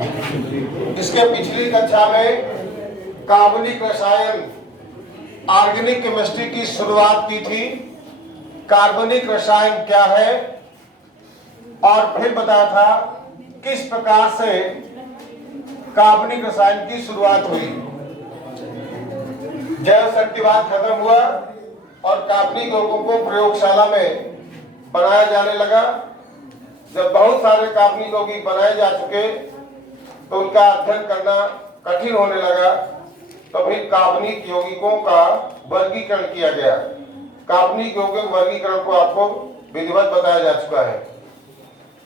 इसके पिछली कक्षा में कार्बनिक रसायन ऑर्गेनिक केमिस्ट्री की शुरुआत की थी। कार्बनिक रसायन क्या है और फिर बताया था किस प्रकार से कार्बनिक रसायन की शुरुआत हुई। जैव शक्तिवाद खत्म हुआ और कार्बनिक यौगिकों को प्रयोगशाला में बनाया जाने लगा। जब बहुत सारे कार्बनिक यौगिक बनाए जा चुके तो उनका अध्ययन करना कठिन होने लगा, तो फिर कार्बनिक यौगिकों का वर्गीकरण किया गया। कार्बनिक यौगिक वर्गीकरण को आपको विधिवत बताया जा चुका है।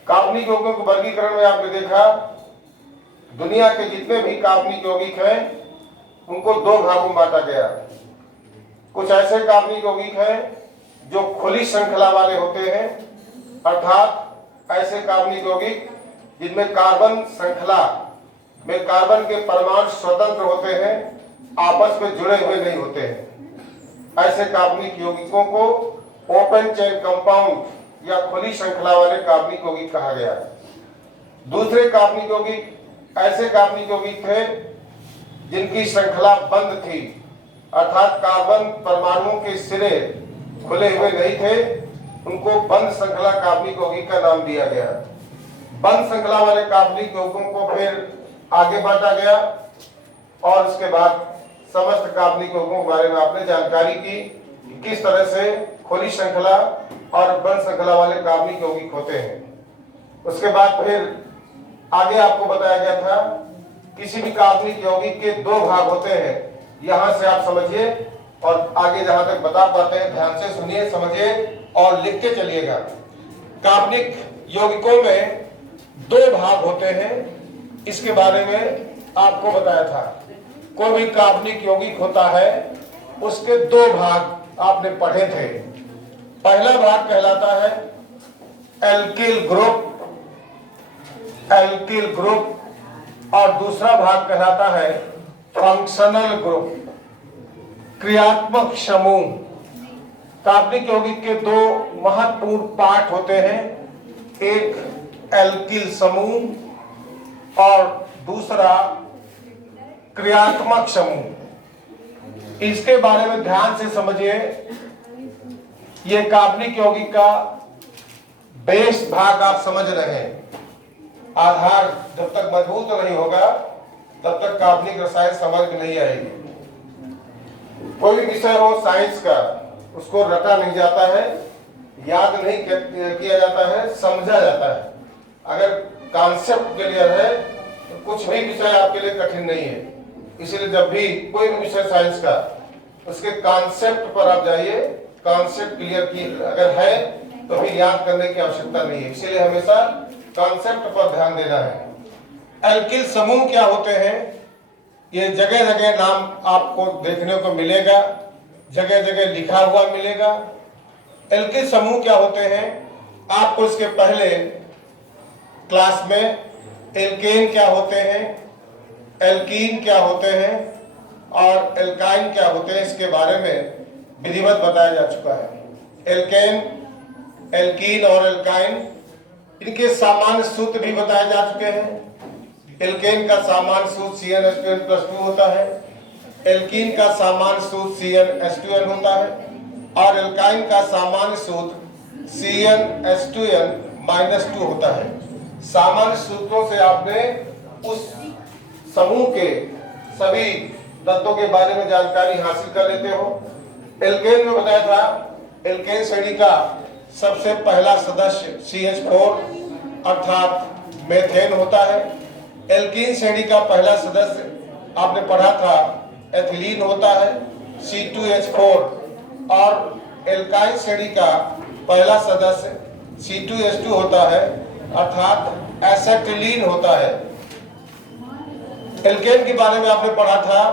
कार्बनिक यौगिकों के वर्गीकरण में आपने देखा दुनिया के जितने भी कार्बनिक यौगिक हैं उनको दो भागों में बांटा गया। कुछ ऐसे कार्बनिक यौगिक हैं जो खुली श्रृंखला वाले होते हैं, अर्थात ऐसे कार्बनिक यौगिक जिनमें कार्बन श्रृंखला में कार्बन के परमाणु स्वतंत्र होते हैं, आपस में जुड़े हुए नहीं होते हैं। ऐसे कार्बनिक यौगिकों को ओपन चेन कंपाउंड या खुली श्रृंखला वाले कार्बनिक यौगिक कहा गया। दूसरे कार्बनिक यौगिक ऐसे कार्बनिक यौगिक थे जिनकी श्रृंखला बंद थी, अर्थात कार्बन परमाणुओं के सिरे खुले हुए नहीं थे, उनको बंद श्रृंखला कार्बनिक यौगिक का नाम दिया गया। बंद श्रृंखला वाले कार्बनिक यौगिकों को फिर आगे बांटा गया और उसके बाद समस्त कार्बनिक यौगिकों के बारे में आपने जानकारी की कि किस तरह से खुली श्रृंखला और बंद श्रृंखला वाले कार्बनिक यौगिक होते हैं। उसके बाद फिर आगे आपको बताया गया था किसी भी कार्बनिक यौगिक के दो भाग होते हैं। यहां से आप समझिए और आगे जहां तक बता पाते हैं ध्यान से सुनिए, समझिए और लिख के चलिएगा। कार्बनिक यौगिकों में दो भाग होते हैं, इसके बारे में आपको बताया था। कोई भी कार्बनिक यौगिक होता है उसके दो भाग आपने पढ़े थे। पहला भाग कहलाता है एल्किल ग्रुप और दूसरा भाग कहलाता है फंक्शनल ग्रुप, क्रियात्मक समूह। कार्बनिक यौगिक के दो महत्वपूर्ण पार्ट होते हैं, एक एल्किल समूह और दूसरा क्रियात्मक समूह। इसके बारे में ध्यान से समझिए। यह कार्बनिक यौगिक का बेस भाग आप समझ रहे हैं। आधार जब तक मजबूत नहीं होगा तब तक कार्बनिक रसायन समझ में नहीं आएगी। कोई भी विषय हो साइंस का, उसको रटा नहीं जाता है, याद नहीं किया जाता है, समझा जाता है। अगर कॉन्सेप्ट क्लियर है तो कुछ भी विषय आपके लिए कठिन नहीं है। इसीलिए जब भी कोई भी विषय साइंस का, उसके कॉन्सेप्ट पर आप जाइए। कॉन्सेप्ट क्लियर की अगर है तो फिर याद करने की आवश्यकता नहीं है। इसीलिए हमेशा कॉन्सेप्ट पर ध्यान देना है। एल्किल समूह क्या होते हैं, ये जगह जगह नाम आपको देखने को मिलेगा, जगह जगह लिखा हुआ मिलेगा। एल्किल समूह क्या होते हैं आपको इसके पहले क्लास में एल्केन क्या होते हैं, एल्कीन क्या होते हैं और एल्काइन क्या होते हैं, इसके बारे में विधिवत बताया जा चुका है। एल्केन, एल्कीन और एल्काइन, इनके सामान्य सूत्र भी बताए जा चुके हैं। एल्केन का सामान्य सूत्र CnH2n+2 होता है, एल्कीन का सामान्य सूत्र CnH2n होता है और एल्काइन का सामान्य सूत्र CnH2n-2 होता है। सामान्य सूत्रों से आपने उस समूह के सभी तत्वों के बारे में जानकारी हासिल कर लेते हो। एल्केन में बताया था, एल्केन श्रेणी का सबसे पहला सदस्य CH4 अर्थात मेथेन होता है। एल्कीन श्रेणी का पहला सदस्य आपने पढ़ा था एथिलीन होता है C2H4 और एल्काइन श्रेणी का पहला सदस्य C2H2 होता है अर्थात एसेटिलीन होता है। एल्केन के बारे में आपने पढ़ा था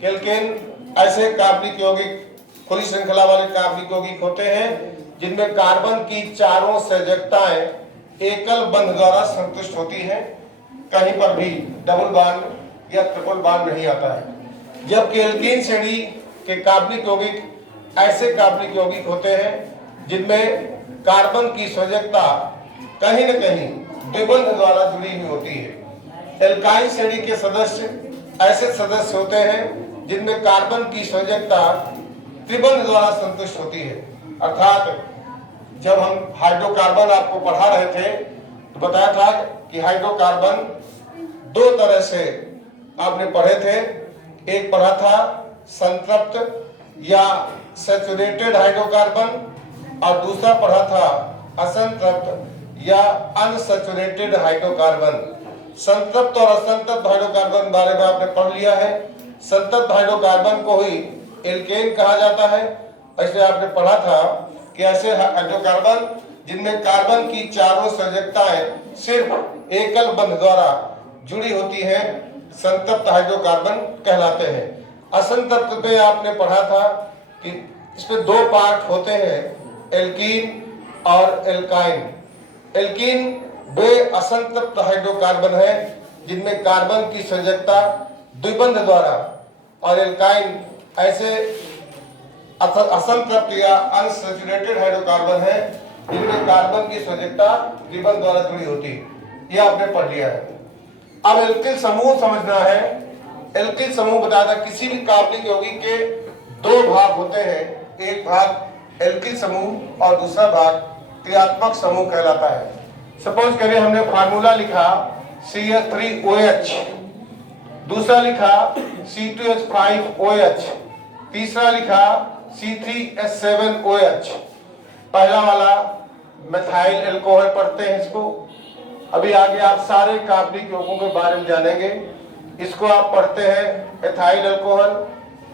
कि एल्केन ऐसे कार्बनिक यौगिक, खुली श्रृंखला वाले कार्बनिक यौगिक होते हैं जिनमें कार्बन की चारों संयोजकताएं एकल बंध द्वारा संतुष्ट होती हैं, कहीं पर भी डबल बॉन्ड या ट्रिपल बॉन्ड नहीं आता है। जबकि एल्कीन श्रेणी के कार्बनिक यौगिक ऐसे कार्बनिक यौगिक होते हैं जिनमें कार्बन की संयोजकता कहीं न कहीं द्विबंध द्वारा जुड़ी हुई होती है। एल्काइल श्रेणी के सदस्य ऐसे सदस्य होते हैं जिनमें कार्बन की संयोजकता त्रिबंध द्वारा संतुष्ट होती है। अर्थात जब हम हाइड्रोकार्बन आपको पढ़ा रहे थे तो बताया था कि हाइड्रोकार्बन दो तरह से आपने पढ़े थे। एक पढ़ा था संतृप्त या सैचुरेटेड हाइड्रोकार्बन और दूसरा पढ़ा था असंतृप्त या अनसैचुरेटेड हाइड्रोकार्बन। संतृप्त और असंतृप्त हाइड्रोकार्बन बारे में आपने पढ़ लिया है। संतृप्त हाइड्रोकार्बन को ही एल्केन कहा जाता है। ऐसे आपने पढ़ा था कि ऐसे हाइड्रोकार्बन जिनमें कार्बन की चारों संयोजकताएं सिर्फ एकल बंध द्वारा जुड़ी होती हैं संतृप्त हाइड्रोकार्बन कहलाते हैं। असंतृप्त में आपने पढ़ा था कि इसमें दो पार्ट होते हैं, एल्कीन और एल्काइन। एल्कीन वे असंतृप्त हाइड्रोकार्बन है जिनमें कार्बन की संयोजकता द्विबंध द्वारा, और एल्काइन ऐसे असंतृप्त या अनसैचुरेटेड हाइड्रोकार्बन है जिनमें कार्बन की संयोजकता त्रिबंध द्वारा जुड़ी होती है। यह आपने पढ़ लिया है। अब एल्किल समूह समझना है। एल्किल समूह बताता किसी भी कार्बनिक यौगिक के दो भाग होते हैं, एक भाग एल्किल समूह और दूसरा भाग क्रियात्मक समूह कहलाता है। सपोज करिए हमने फार्मूला लिखा CH3OH, दूसरा लिखा C2H5OH, तीसरा लिखा C3H7OH। पहला वाला मेथाइल अल्कोहल पढ़ते हैं इसको। अभी आगे आप सारे कार्बनिक यौगिकों के बारे में जानेंगे। इसको आप पढ़ते हैं एथाइल अल्कोहल।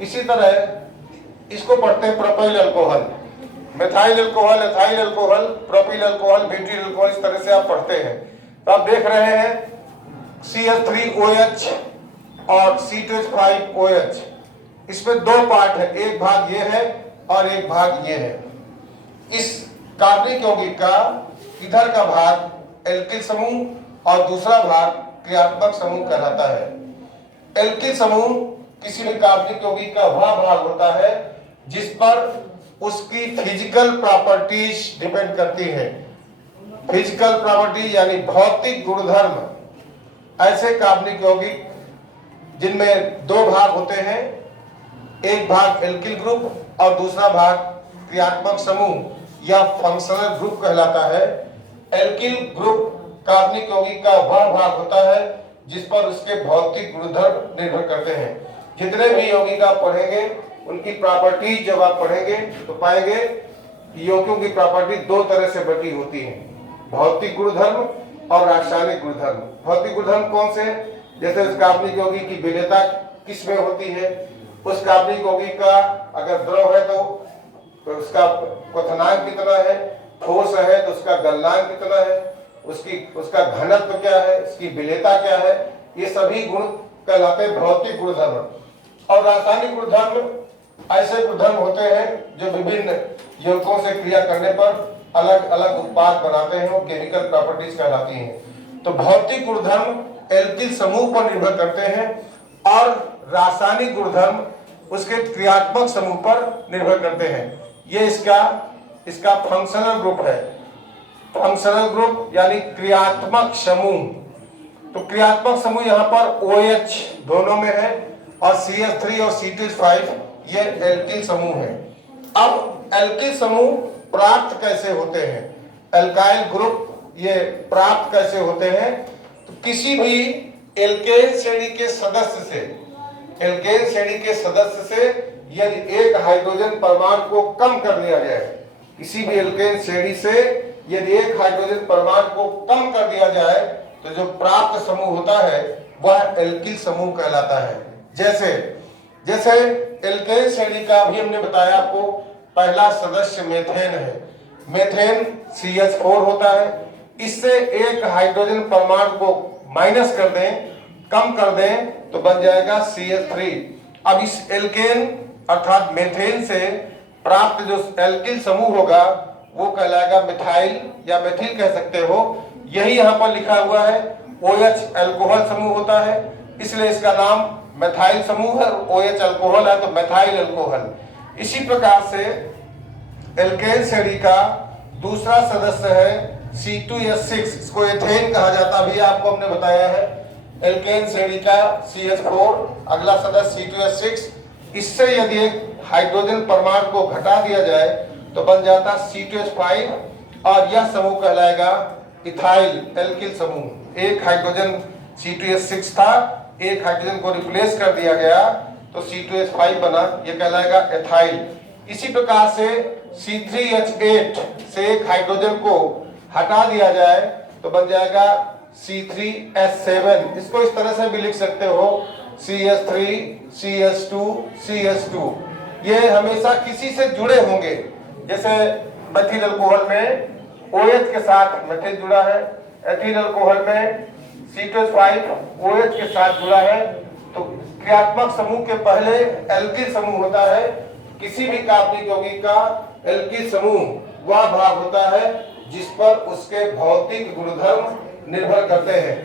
इसी तरह इसको पढ़ते हैं propyl alcohol. Methyl alcohol, ethyl alcohol, propyl alcohol, butyl alcohol, इस तरह से आप पढ़ते हैं। तो आप देख रहे हैं CH3OH और C2H5OH, इसमें दो पार्ट है, एक भाग ये है और एक भाग ये है। इस कार्बनिक यौगिक का इधर का भाग एल्किल समूह और दूसरा भाग क्रियात्मक समूह कहलाता है। एल्किल समूह किसी भी कार्बनिक यौगिक का वह भाग होता है जिस पर उसकी फिजिकल प्रॉपर्टीज डिपेंड करती है। फिजिकल प्रॉपर्टी यानी भौतिक गुणधर्म। ऐसे कार्बनिक यौगिक जिनमें दो भाग होते हैं, एक भाग एल्किल ग्रुप और दूसरा भाग क्रियात्मक समूह या फंक्शनल ग्रुप कहलाता है। एल्किल ग्रुप कार्बनिक यौगिक का वह भाग होता है जिस पर उसके भौतिक गुणधर्म निर्भर करते हैं। जितने भी यौगिक आप पढ़ेंगे उनकी प्रॉपर्टीज जब आप पढ़ेंगे तो पाएंगे कि यौगिकों की प्रॉपर्टी दो तरह से बटी होती है, भौतिक गुणधर्म और रासायनिक गुणधर्म। भौतिक गुणधर्म कौन से? जैसे उस कार्बनिक यौगिक की विलेयता किस में होती है, उस कार्बनिक यौगिक का अगर द्रव है तो उसका क्वथनांक कितना है, ठोस है तो उसका गलनांक कितना है, उसका घनत्व क्या है, उसकी विलेयता क्या है, ये सभी गुण कहलाते हैं भौतिक गुणधर्म। और रासायनिक गुणधर्म ऐसे गुणधर्म होते हैं जो विभिन्न यौगिकों से क्रिया करने पर अलग अलग उत्पाद बनाते हैं, वो केमिकल प्रॉपर्टीज कहलाती हैं। तो भौतिक गुणधर्म एल्किल समूह पर निर्भर करते हैं और रासायनिक गुणधर्म उसके क्रियात्मक समूह पर निर्भर करते हैं। ये इसका फंक्शनल ग्रुप है। फंक्शनल ग्रुप यानी क्रियात्मक समूह। तो क्रियात्मक समूह यहाँ पर OH दोनों में है और CH3 और C2H5 ये एल्किल समूह है। अब एल्किल समूह प्राप्त कैसे होते हैं, एल्काइल ग्रुप ये प्राप्त कैसे होते हैं? तो किसी भी एल्केन श्रेणी के सदस्य से, एल्केन श्रेणी के सदस्य से यदि एक हाइड्रोजन परमाणु को कम कर दिया जाए, किसी भी एल्केन श्रेणी से यदि एक हाइड्रोजन परमाणु को कम कर दिया जाए तो जो प्राप्त समूह होता है वह एल्किल समूह कहलाता है। जैसे एल्केन श्रेणी का भी हमने बताया आपको, पहला सदस्य मेथेन है। मेथेन CH4 होता है। इससे एक हाइड्रोजन परमाणु को माइनस कर दें, कम कर दें तो बन जाएगा CH3। अब इस एल्केन अर्थात मेथेन से प्राप्त जो एल्किल समूह होगा वो कहलाएगा मिथाइल या मेथिल कह सकते हो। यही यहाँ पर लिखा हुआ है। OH अल्कोहल समूह होता है इसलिए इसका नाम मेथाइल समूह है। OH अल्कोहल है तो मेथाइल अल्कोहल। इसी प्रकार से एल्केन श्रेणी का दूसरा सदस्य है C2H6, इसको एथेन कहा जाता है। अभी आपको हमने बताया है एल्केन श्रेणी का CH4, अगला सदस्य C2H6। इससे यदि एक हाइड्रोजन परमाणु को घटा दिया जाए तो बन जाता C2H5 और यह समूह कहलाएगा इथाइल एल्किल समूह। एक हाइड्रोजन C2H6 था, एक हाइड्रोजन को रिप्लेस कर दिया गया तो C2H5 बना, यह कहलाएगा एथाइल। इसी प्रकार से C3H8 से एक हाइड्रोजन को हटा दिया जाए तो बन जाएगा C3H7। इसको इस तरह से भी लिख सकते हो CH3 CH2 CH2। ये हमेशा किसी से जुड़े होंगे, जैसे मेथिल अल्कोहल में OH के साथ मेथिल जुड़ा है, एथिल अल्कोहल में C2H5 OH के साथ जुड़ा है। तो क्रियात्मक समूह के पहले एल्किल समूह होता है। किसी भी कार्बनिक यौगिक का एल्किल समूह वह भाग होता है जिस पर उसके भौतिक गुणधर्म निर्भर करते हैं।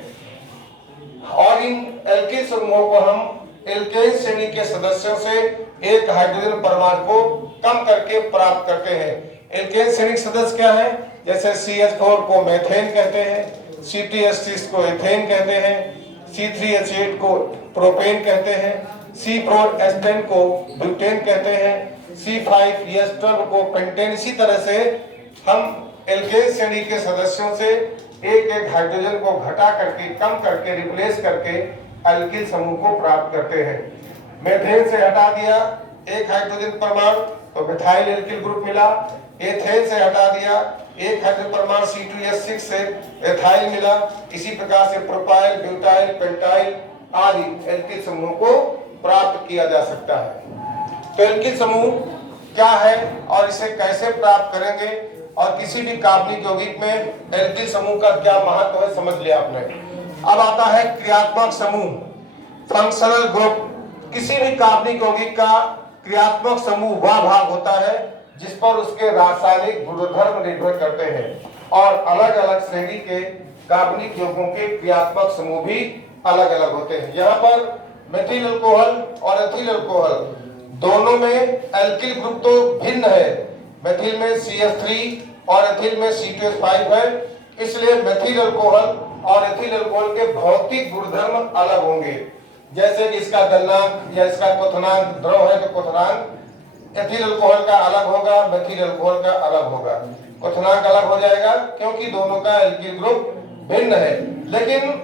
और इन एल्किल समूहों को हम एल्केन श्रेणी के सदस्यों से एक हाइड्रोजन परमाणु को कम करके प्राप्त करते हैं। एल्केन श्रेणी सदस्य क्या है? जैसे CH4 को मेथेन कहते हैं, C2H6 को एथेन कहते हैं, C3H8 को प्रोपेन कहते हैं, C4H10 को ब्यूटेन कहते हैं, C5H12 को पेंटेन। इसी तरह से हम एल्केन श्रेणी के सदस्यों से एक एक हाइड्रोजन को घटा करके, कम करके, रिप्लेस करके एल्किल समूह को प्राप्त करते हैं। मेथेन से हटा दिया एक हाइड्रोजन परमाणु तो मिथाइल एल्किल ग्रुप मिला। एथेन से हटा दिया एक हाइड्रोजन परमाणु C2H6 से एथाइल मिला। इसी प्रकार से प्रोपाइल, ब्यूटाइल, पेंटाइल आदि एल्किल समूह को प्राप्त किया जा सकता है। तो एल्किल समूह क्या है और इसे कैसे प्राप्त करेंगे और किसी भी कार्बनिक यौगिक में एल्किल समूह का क्या महत्व है समझ लिया आपने। अब आता है क्रियात्मक समूह, फंक्शनल ग्रुप। किसी भी कार्बनिक यौगिक का क्रियात्मक समूह वह भाग होता है जिस पर उसके रासायनिक गुणधर्म निर्भर करते हैं और अलग अलग श्रेणी के कार्बनिक यौगों के क्रियात्मक समूह भी अलग अलग होते हैं। यहाँ पर मेथिल अल्कोहल और एथिल अल्कोहल दोनों में एल्किल ग्रुप तो भिन्न है। मेथिल में CH3 और एथिल में C2H5 है, इसलिए मेथिल अल्कोहल और एथिल अल्कोहल के भौतिक गुणधर्म अलग होंगे। जैसे कि इसका गलनांक या इसका क्वथनांक द्रव है तो क्वथनांक एथिल अल्कोहल का अलग होगा, मेथिल अल्कोहल का अलग होगा। क्वथनांक अलग हो जाएगा क्योंकि दोनों का एल्किल ग्रुप भिन्न है। लेकिन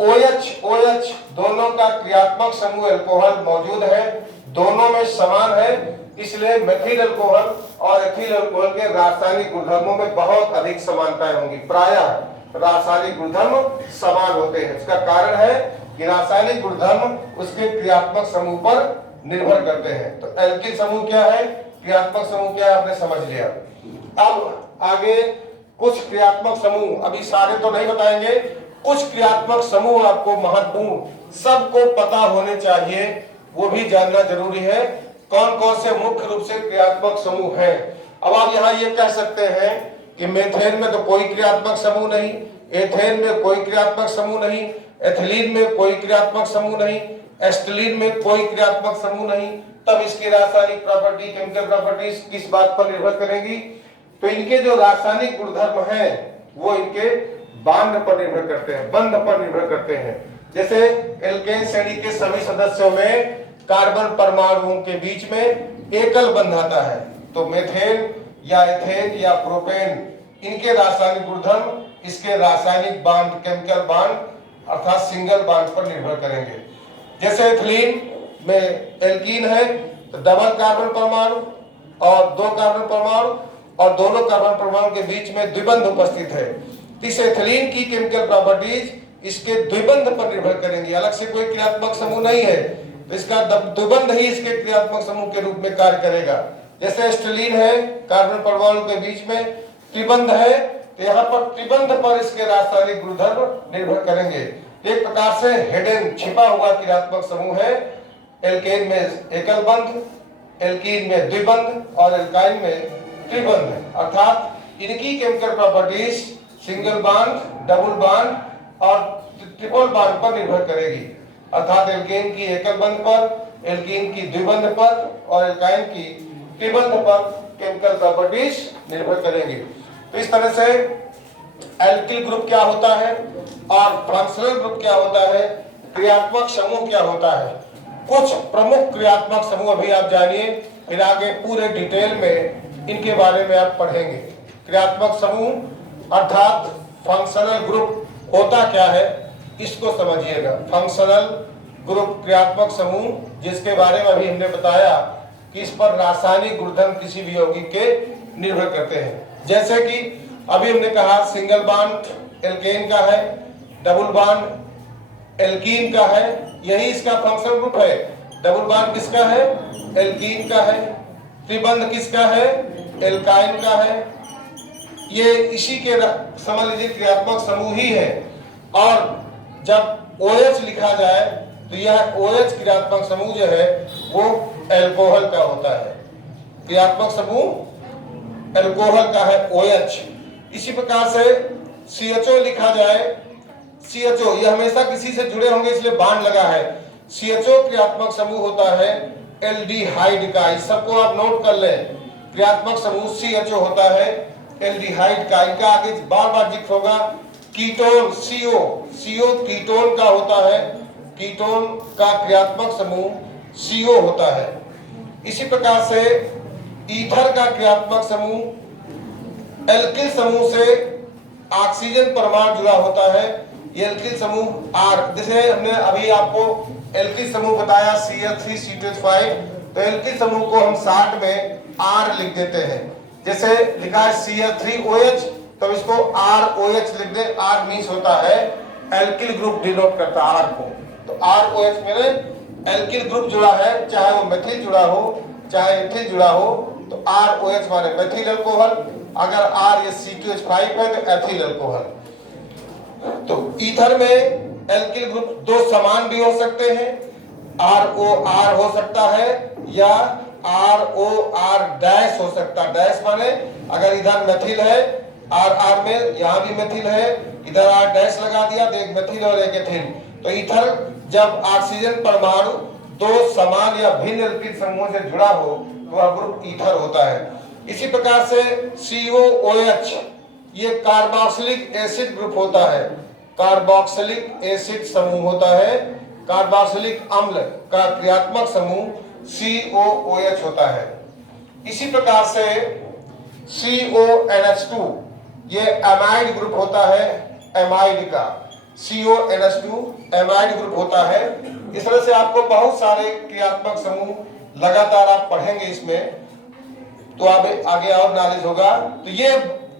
OH दोनों का क्रियात्मक समूह अल्कोहल मौजूद है, दोनों में समान है, इसलिए मेथिल अल्कोहल और एथिल अल्कोहल के रासायनिक गुणधर्मों में बहुत अधिक समानताएं होंगी। प्रायः रासायनिक गुणधर्म समान होते हैं। इसका कारण है कि रासायनिक गुणधर्म उसके क्रियात्मक समूह पर निर्भर करते हैं। तो एल्किल समूह क्या है, क्रियात्मक समूह क्या है, आपने समझ लिया। अब आगे कुछ क्रियात्मक समूह, अभी सारे तो नहीं बताएंगे, कुछ क्रियात्मक समूह आपको महत्वपूर्ण सबको पता होने चाहिए, वो भी जानना जरूरी है। कौन कौन से मुख्य रूप से क्रियात्मक समूह हैं। अब आप यहाँ ये कह सकते हैं कि मेथेन में तो कोई क्रियात्मक समूह नहीं, एथेन में कोई क्रियात्मक समूह नहीं, एथिलीन में कोई क्रियात्मक समूह नहीं, एस्टिलीन में कोई क्रियात्मक समूह नहीं। तब इसकी रासायनिक प्रॉपर्टी, केमिकल प्रॉपर्टीज किस बात पर निर्भर करेंगी? तो इनके जो रासायनिक गुणधर्म हैं वो इनके बांध पर निर्भर करते हैं, बंध पर निर्भर करते हैं। जैसे एल्केन श्रेणी के सभी सदस्यों में कार्बन परमाणुओं के बीच में एकल बंध आता है, तो मेथेन या एथेन या प्रोपेन इनके रासायनिक गुणधर्म इसके रासायनिक बांध, केमिकल बांध अर्थात सिंगल बांध पर निर्भर करेंगे। जैसे एथिलीन में एल्कीन है तो डबल कार्बन परमाणु और दो कार्बन परमाणु और दोनों कार्बन परमाणु के बीच में द्विबंध उपस्थित है। इस एथिलीन की केमिकल प्रॉपर्टीज इसके द्विबंध पर निर्भर करेंगी, अलग से कोई क्रियात्मक समूह नहीं है, तो इसका द्विबंध ही इसके क्रियात्मक समूह के रूप में कार्य करेगा। जैसे एस्टिलीन है, कार्बन परमाणु के बीच में त्रिबंध है, तो यहाँ पर त्रिबंध पर इसके रासायनिक गुणधर्म निर्भर करेंगे। एक प्रकार से हिडन, छिपा हुआ क्रियात्मक समूह है। एल्केन में एकल बंध, एल्कीन में द्विबंध और एल्काइन में त्रिबंध, अर्थात इनकी chemical properties single bond, double bond और ट्रिपल बांड पर निर्भर करेगी। अर्थात एल्केन की एकल बंध पर, एल्कीन की द्विबंध पर और एल्काइन की त्रिबंध पर केमिकल प्रॉपर्टीज निर्भर करेंगी। तो इस तरह से एल्किल ग्रुप क्या होता है, और फंक्शनल ग्रुप क्या होता है, क्रियात्मक समूह क्या होता है। कुछ प्रमुख क्रियात्मक समूह अभी आप जानिए, फिर आगे पूरे डिटेल में इनके बारे में आप पढ़ेंगे। क्रियात्मक समूह अर्थात फंक्शनल ग्रुप होता क्या है, इसको समझिएगा। फंक्शनल ग्रुप क्रियात्मक समूह, जिसके बारे में अभी हमने बताया कि इस पर रासायनिक गुणधर्म किसी भी यौगिक के निर्भर करते हैं। जैसे कि अभी हमने कहा सिंगल बॉन्ड एल्केन का है, डबल बॉन्ड एल्कीन का है, यही इसका फंक्शनल ग्रुप है। डबल बॉन्ड किसका है, एल्कीन का है। त्रिबंध किसका है, एल्काइन का है। ये इसी के समझ लीजिए क्रियात्मक समूह ही है। और जब OH लिखा जाए तो यह OH क्रियात्मक समूह जो है वो एल्कोहल का होता है। क्रियात्मक समूह एल्कोहल का है, OH। इसी प्रकार से CHO लिखा जाए, CHO ये हमेशा किसी से जुड़े होंगे इसलिए बांड लगा है। CHO क्रियात्मक समूह होता है एल्डिहाइड का। इस सबको आप नोट कर लें। क्रियात्मक समूह CHO होता है एल्डिहाइड का। इनका आगे बार बार जिक्र होगा। कीटोन CO कीटोन का होता है। कीटोन का क्रियात्मक समूह CO होता है। इसी प्रकार से ईथर का क्रियात्मक समूह एल्किल समूह से ऑक्सीजन परमाणु जुड़ा होता है। ये एल्किल समूह R, जैसे हमने अभी आपको एल्किल समूह बताया CH3CH5, तो एल्किल समूह को हम शॉर्ट में R लिख देते हैं। जैसे लिखा है CH3OH, तो इसको ROH लिख दे। R मीन्स होता है एल्किल ग्रुप, डिनोट करता है R को। तो ROH में एल्किल ग्रुप जुड़ा है, चाहे वो मेथिल जुड़ा हो चाहे एथिल जुड़ा हो, तो ROH माने मेथिल अल्कोहल। अगर R या C2H5 है तो एथिल अल्कोहल। तो ईथर में एल्किल ग्रुप दो समान भी हो सकते हैं, ROR हो सकता है या ROR डैश हो सकता है। डैश माने अगर इधर मेथिल है RR में, यहाँ भी मेथिल है, इधर R डैश लगा दिया तो एक मेथिल और एक एथिल। तो ईथर जब ऑक्सीजन परमाणु दो समान या भिन्न एल्किल समूहों से जुड़ा हो तो वह ग्रुप ईथर होता है। इसी प्रकार से COOH ये कार्बोक्सिलिक एसिड ग्रुप होता है। कार्बोक्सिलिक एसिड समूह होता है। कार्बोक्सिलिक अम्ल का क्रियात्मक समूह COOH होता है। इसी प्रकार से CONH2 ये एमाइड ग्रुप होता है। एमाइड का CONH2 एमाइड ग्रुप होता है। इस तरह से आपको बहुत सारे क्रियात्मक समूह लगातार आप पढ़ेंगे इसमें, तो आप आगे और नॉलेज होगा। तो ये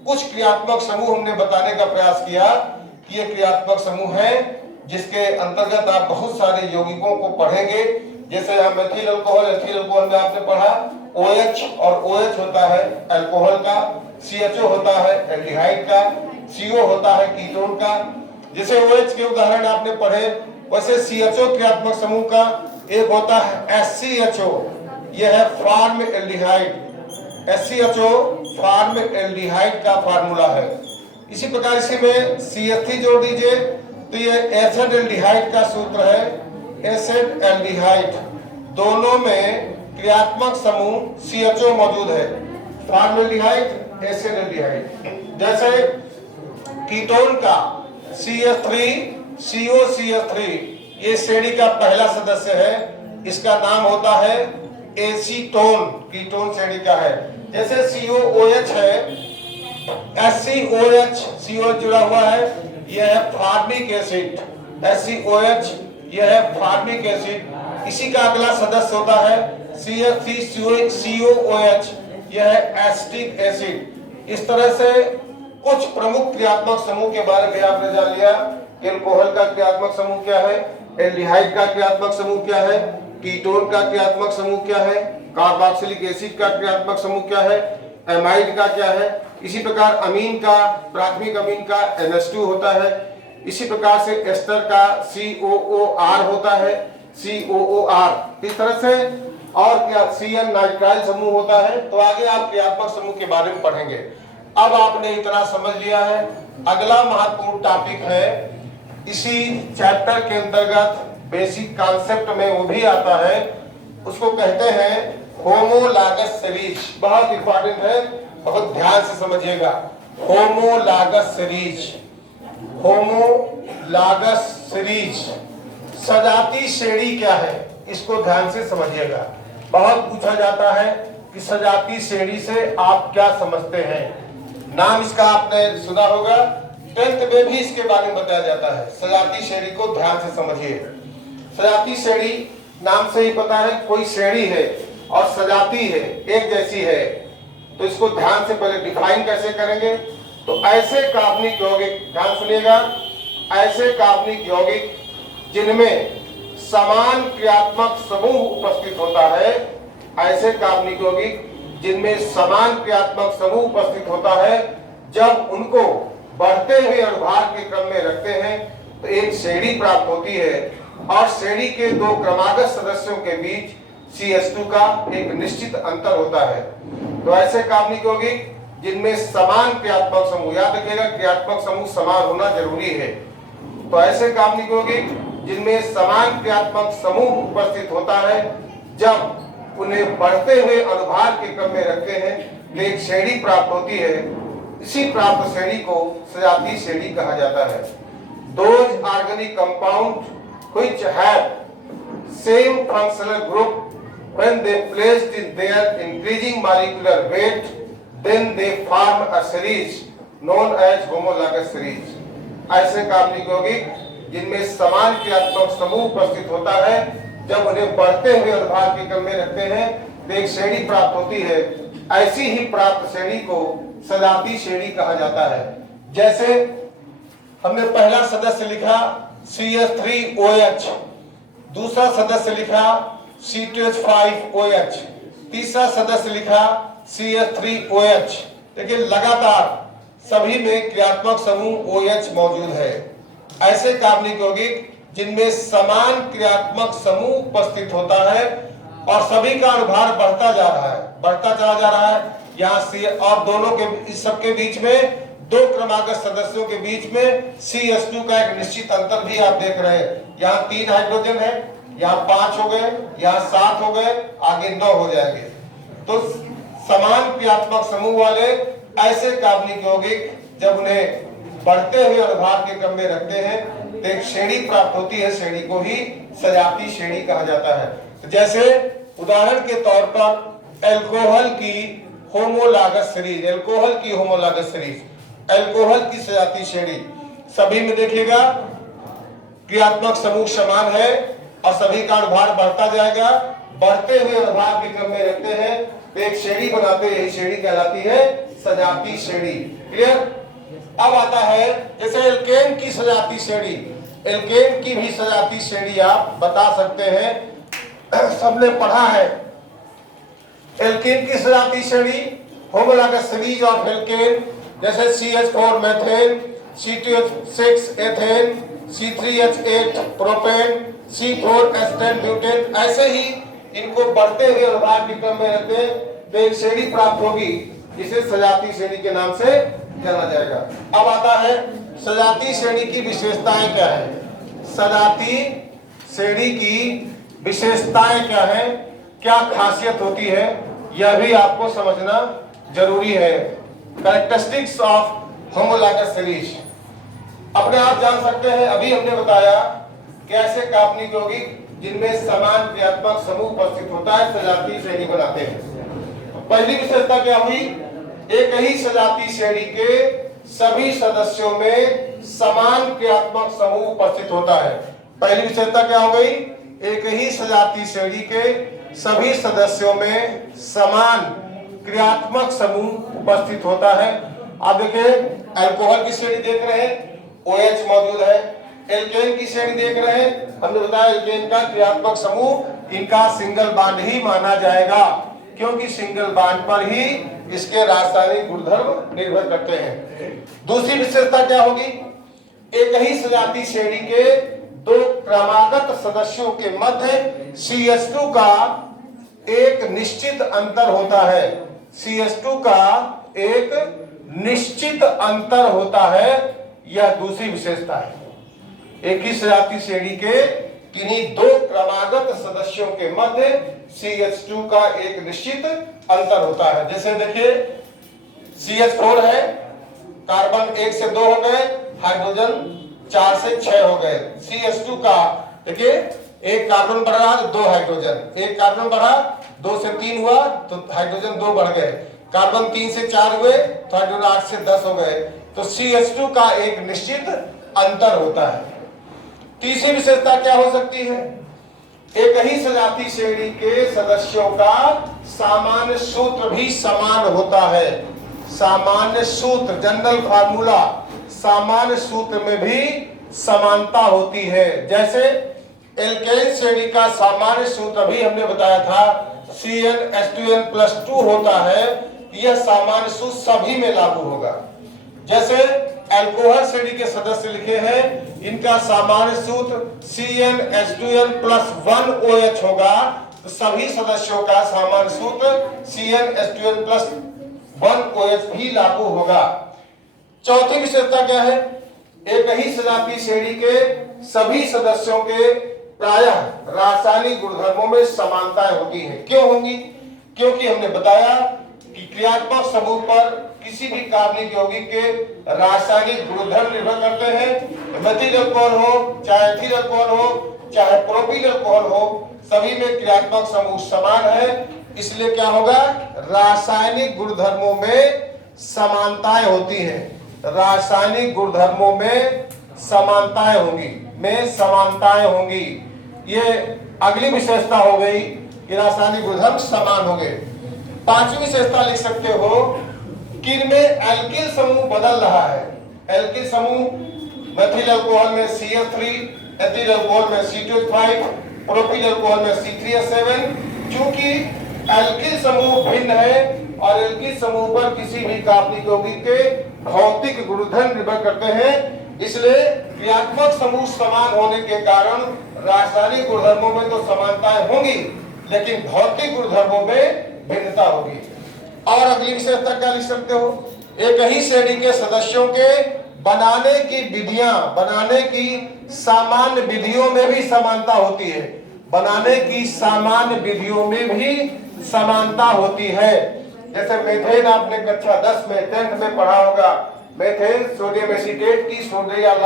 कुछ क्रियात्मक समूह हमने बताने का प्रयास किया कि ये क्रियात्मक समूह है जिसके अंतर्गत आप बहुत सारे यौगिकों को पढ़ेंगे। जैसे हम मेथिल अल्कोहल, एथिल अल्कोहल में आपने पढ़ा OH, और OH होता है अल्कोहल का, CHO होता है एल्डिहाइड का, CO होता है कीटोन का। जैसे OH के उदाहरण आपने पढ़े, वैसे CHO क्रियात्मक समूह का एक होता है SCHO, यह है form aldehyde. SCHO form aldehyde का फार्मूला है। इसी प्रकार इसी में CH3 जोड़ दीजिए तो ये एसिड एल्डिहाइड का सूत्र है। एसिड एल्डिहाइड दोनों में क्रियात्मक समूह CHO मौजूद है। Formaldehyde, acid aldehyde. जैसे कीटोन का CH3COCH3 ये श्रेणी का पहला सदस्य है। इसका नाम होता है एसीटोन, कीटोन श्रेणी का है। जैसे COOH है, SCOH, COH जुड़ा हुआ है, यह है फॉर्मिक एसिड। SCOH यह है फॉर्मिक एसिड। इसी का अगला सदस्य होता है CH3COOH, यह है एसिटिक एसिड। इस तरह से कुछ प्रमुख क्रियात्मक समूह के बारे में आपने जान लिया। एल्कोहल का क्रियात्मक समूह क्या है, एल्डिहाइड का क्रियात्मक समूह क्या है, कीटोन का क्रियात्मक समूह क्या है, कार्बोक्सिलिक एसिड का क्रियात्मक समूह क्या है, एमाइड का क्या है। इसी प्रकार अमीन का, प्राथमिक अमीन का NH2 होता है। इसी प्रकार से एस्टर का COOR होता है, COOR। इस तरह से और क्या CN नाइट्राइल समूह होता है। तो आगे आप क्रियात्मक समूह के बारे में पढ़ेंगे। अब आपने इतना समझ लिया है, अगला महत्वपूर्ण टॉपिक है इसी चैप्टर के अंतर्गत बेसिक कॉन्सेप्ट में वो भी आता है, उसको कहते हैं होमोलॉगस सीरीज। बहुत इंपॉर्टेंट है, बहुत ध्यान से समझिएगा। Homologous series, homologous series. सजाती श्रेणी क्या है, इसको ध्यान से समझिएगा। बहुत पूछा जाता है कि सजाती श्रेणी से आप क्या समझते हैं। नाम इसका आपने सुना होगा, 10th में भी इसके बारे में बताया जाता है। सजाती श्रेणी को ध्यान से समझिए। सजाती श्रेणी नाम से ही पता है कोई श्रेणी है और सजाती है, एक जैसी है। तो इसको ध्यान से पहले डिफाइन कैसे करेंगे। तो ऐसे कार्बनिक यौगिक, ध्यान सुनिएगा, ऐसे कार्बनिक यौगिक जिनमें समान क्रियात्मक समूह उपस्थित होता है, ऐसे कार्बनिक यौगिक जिनमें समान क्रियात्मक समूह उपस्थित होता है, जब उनको बढ़ते हुए अनुभाग के क्रम में रखते हैं तो एक श्रेणी प्राप्त होती है और श्रेणी के दो क्रमागत सदस्यों के बीच CH2 का एक निश्चित अंतर होता है। तो ऐसे कार्बनिक यौगिक जिनमें समान क्रियात्मक समूह, याद रखिएगा क्रियात्मक समूह समान होना जरूरी है। तो ऐसे कार्बनिक यौगिक जिनमें समान क्रियात्मक समूह उपस्थित होता है, जब उन्हें बढ़ते हुए अनुभाग के क्रम में रखते हैं तो एक श्रेणी प्राप्त होती है। इसी प्राप्त श्रेणी को सजाती श्रेणी कहा जाता है। Those organic compounds which have same functional group, when they placed in their increasing molecular weight, then they form a series known as homologous series। ऐसे कार्बनिक यौगिक जिनमें समान क्रियात्मक समूह उपस्थित होता है, जब उन्हें बढ़ते हुए अनुभाग के क्रम में रखते हैं तो एक श्रेणी प्राप्त होती है। ऐसी ही प्राप्त श्रेणी को सजाती श्रेणी कहा जाता है। जैसे हमने पहला सदस्य लिखा CH3OH, दूसरा सदस्य लिखा C2H5OH, तीसरा सदस्य लिखा CH3OH। देखिए लगातार सभी में क्रियात्मक समूह OH मौजूद है। ऐसे कार्बनिक यौगिक जिनमें समान क्रियात्मक समूह उपस्थित होता है और सभी का अनुभार बढ़ता जा रहा है, बढ़ता चला जा रहा है। यहाँ से और दोनों के इस सबके बीच में दो क्रमागत सदस्यों के बीच में CH2 का एक निश्चित अंतर भी आप देख रहे हैं। यहाँ 3 हाइड्रोजन है, यहाँ 5 हो गए, यहाँ 7 हो गए, आगे 9 हो जाएंगे। तो समान क्रियात्मक समूह वाले ऐसे कार्बनिक यौगिक जब उन्हें बढ़ते हुए अनुभाग के क्रम में रखते हैं तो एक श्रेणी प्राप्त होती है। श्रेणी को ही सजाती श्रेणी कहा जाता है। तो जैसे उदाहरण के तौर पर अल्कोहल की होमोलागस सीरीज, अल्कोहल की होमोलागस सीरीज, अल्कोहल की सजाती श्रेणी, सभी में देखिएगा क्रियात्मक समूह समान है और सभी का अनुभार बढ़ता जाएगा। बढ़ते हुए अनुभाग के क्रम में रखते हैं तो एक श्रेणी बनाते हैं, यही श्रेणी कहलाती है सजाती श्रेणी। क्लियर। अब आता है जैसे एल्केन की सजाती श्रेणी, एल्केन की भी सजाती श्रेणी आप बता सकते हैं, सबने पढ़ा है। एल्केन की सजाती श्रेणी होमोलॉगस सीरीज ऑफ एल्केन, जैसे CH4 methane, C2H6 ethane, C3H8 propane, C4 एस्टेन ब्यूटेन। ऐसे ही इनको बढ़ते हुए अनुभाग के क्रम में रखते हैं तो एक श्रेणी प्राप्त होगी जिसे सजाती श्रेणी के नाम से जाना जाएगा। अब आता है सजाती श्रेणी की विशेषताएं क्या है। सजाती श्रेणी की विशेषताएं क्या है, क्या खासियत होती है, यह भी आपको समझना जरूरी है। कैरेक्टरिस्टिक्स ऑफ होमोलॉगस सीरीज अपने आप जान सकते हैं। अभी हमने बताया कि ऐसे कार्बनिक यौगिक जिनमें समान क्रियात्मक समूह उपस्थित होता है सजाती श्रेणी बनाते हैं। पहली विशेषता क्या हुई, एक ही सजाती श्रेणी के सभी सदस्यों में समान क्रियात्मक समूह उपस्थित होता है। पहली विशेषता क्या हो गई, एक ही सजाती श्रेणी के सभी सदस्यों में समान क्रियात्मक समूह उपस्थित होता है। आप देखिए अल्कोहल की श्रेणी देख रहे हैं, OH मौजूद है। एल्केन की श्रेणी देख रहे हैं, हमने बताया एल्केन का क्रियात्मक समूह इनका सिंगल बांड ही माना जाएगा, क्योंकि सिंगल बांड पर ही इसके रासायनिक गुणधर्म निर्भर करते हैं। दूसरी विशेषता क्या होगी, एक ही सजाती श्रेणी के दो क्रमागत सदस्यों के मध्य CH2 का एक निश्चित अंतर होता है। CH2 का एक निश्चित अंतर होता है, यह दूसरी विशेषता है। एक ही सजाती श्रेणी के किन्हीं दो क्रमागत सदस्यों के मध्य CH2 का एक निश्चित अंतर होता है। जैसे देखिए CH4 है, कार्बन 1 से 2 हो गए, हाइड्रोजन 4 से 6 हो गए। CH2 का देखिए एक कार्बन बढ़ रहा तो 2 हाइड्रोजन, एक कार्बन बढ़ा 2 से 3 हुआ तो हाइड्रोजन 2 बढ़ गए, कार्बन 3 से 4 हुए तो हाइड्रोजन 8 से 10 हो गए। तो CH2 का एक निश्चित अंतर होता है। तीसरी विशेषता क्या हो सकती है? एक ही सजातीय श्रेणी के सदस्यों का सामान्य सूत्र भी समान होता है। सामान्य सूत्र, जनरल फार्मूला, सामान्य सूत्र में भी समानता होती है। जैसे एल्केन श्रेणी का सामान्य सूत्र भी हमने बताया था CnH2n+2 होता है। यह सामान्य सूत्र सभी में लागू होगा। जैसे अल्कोहल श्रेणी के सदस्य लिखे हैं, इनका सामान्य सूत्र CnH2n+1OH होगा, तो सभी सदस्यों का सामान्य सूत्र CnH2n+1OH भी लागू होगा। चौथी विशेषता क्या है? एक ही सजातीय श्रेणी के सभी सदस्यों के प्रायः रासायनिक गुणधर्मों में समानताएं होती हैं। क्यों होंगी? क्योंकि हमने बताया कि क्रियात्मक समूह पर किसी भी कार्बनिक यौगिक के रासायनिक गुणधर्म निर्भर करते हैं। मेथिल अल्कोहल हो, चाहे एथिल अल्कोहल हो, चाहे प्रोपिल अल्कोहल हो, सभी में क्रियात्मक समूह समान है। इसलिए क्या होगा? रासायनिक गुणधर्मों में समानताएं होती हैं। रासायनिक गुणधर्मों में समानताएं होंगी। ये अगली विशेषता हो गई कि रासायनिक गुणधर्म समान होंगे। पांचवी विशेषता लिख सकते हो कि इनमें एल्किल समूह बदल रहा है। एल्किल समूह मेथिल अल्कोहल में CH3, एथिल अल्कोहल में C2H5, प्रोपिल अल्कोहल में C3H7। क्योंकि एल्किल समूह भिन्न है और एल्किल समूह पर किसी भी कार्बनिक यौगिक के भौतिक गुणधर्म निर्भर करते हैं, इसलिए क्रियात्मक समूह समान होने के कारण रासायनिक गुणधर्मों में तो समानताएं होंगी, लेकिन भौतिक गुणधर्मों में भिन्नता होगी। और अगली विशेषता क्या लिख सकते हो? एक ही श्रेणी के सदस्यों के बनाने की सामान्य विधियों में भी समानता होती है। बनाने की सामान्य विधियों में भी समानता होती है। जैसे मेथेन आपने कक्षा 10 में 10th में पढ़ा होगा। मेथेन सोडियम एसीटेट की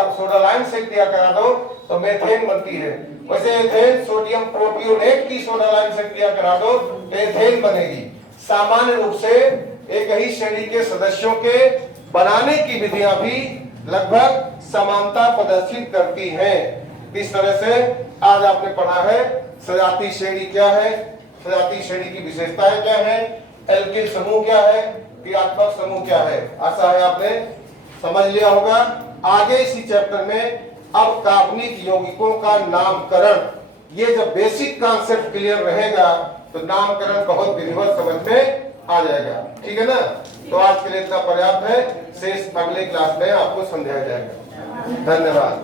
सोडा लाइम से दिया करा दो तो मेथेन बनती है। वैसे एथेन सोडियम प्रोपियोनेट की सोडा लाइम से दिया करा दो तो एथेन बनेगी। सामान्य रूप से एक ही श्रेणी के सदस्यों के बनाने की विधियां भी लगभग समानता प्रदर्शित करती हैं। इस तरह से आज आपने पढ़ा है सजातीय श्रेणी क्या है, सजातीय श्रेणी की विशेषताएं क्या है, एल्किल समूह क्या है, क्रियात्मक समूह क्या है। आशा है आपने समझ लिया होगा। आगे इसी चैप्टर में अब कार्बनिक यौगिकों का नामकरण, ये जब बेसिक कॉन्सेप्ट क्लियर रहेगा तो नामकरण बहुत विधिवत समझ में आ जाएगा। ठीक है ना? तो आज के लिए इतना पर्याप्त है। शेष अगले क्लास में आपको समझाया जाएगा। धन्यवाद।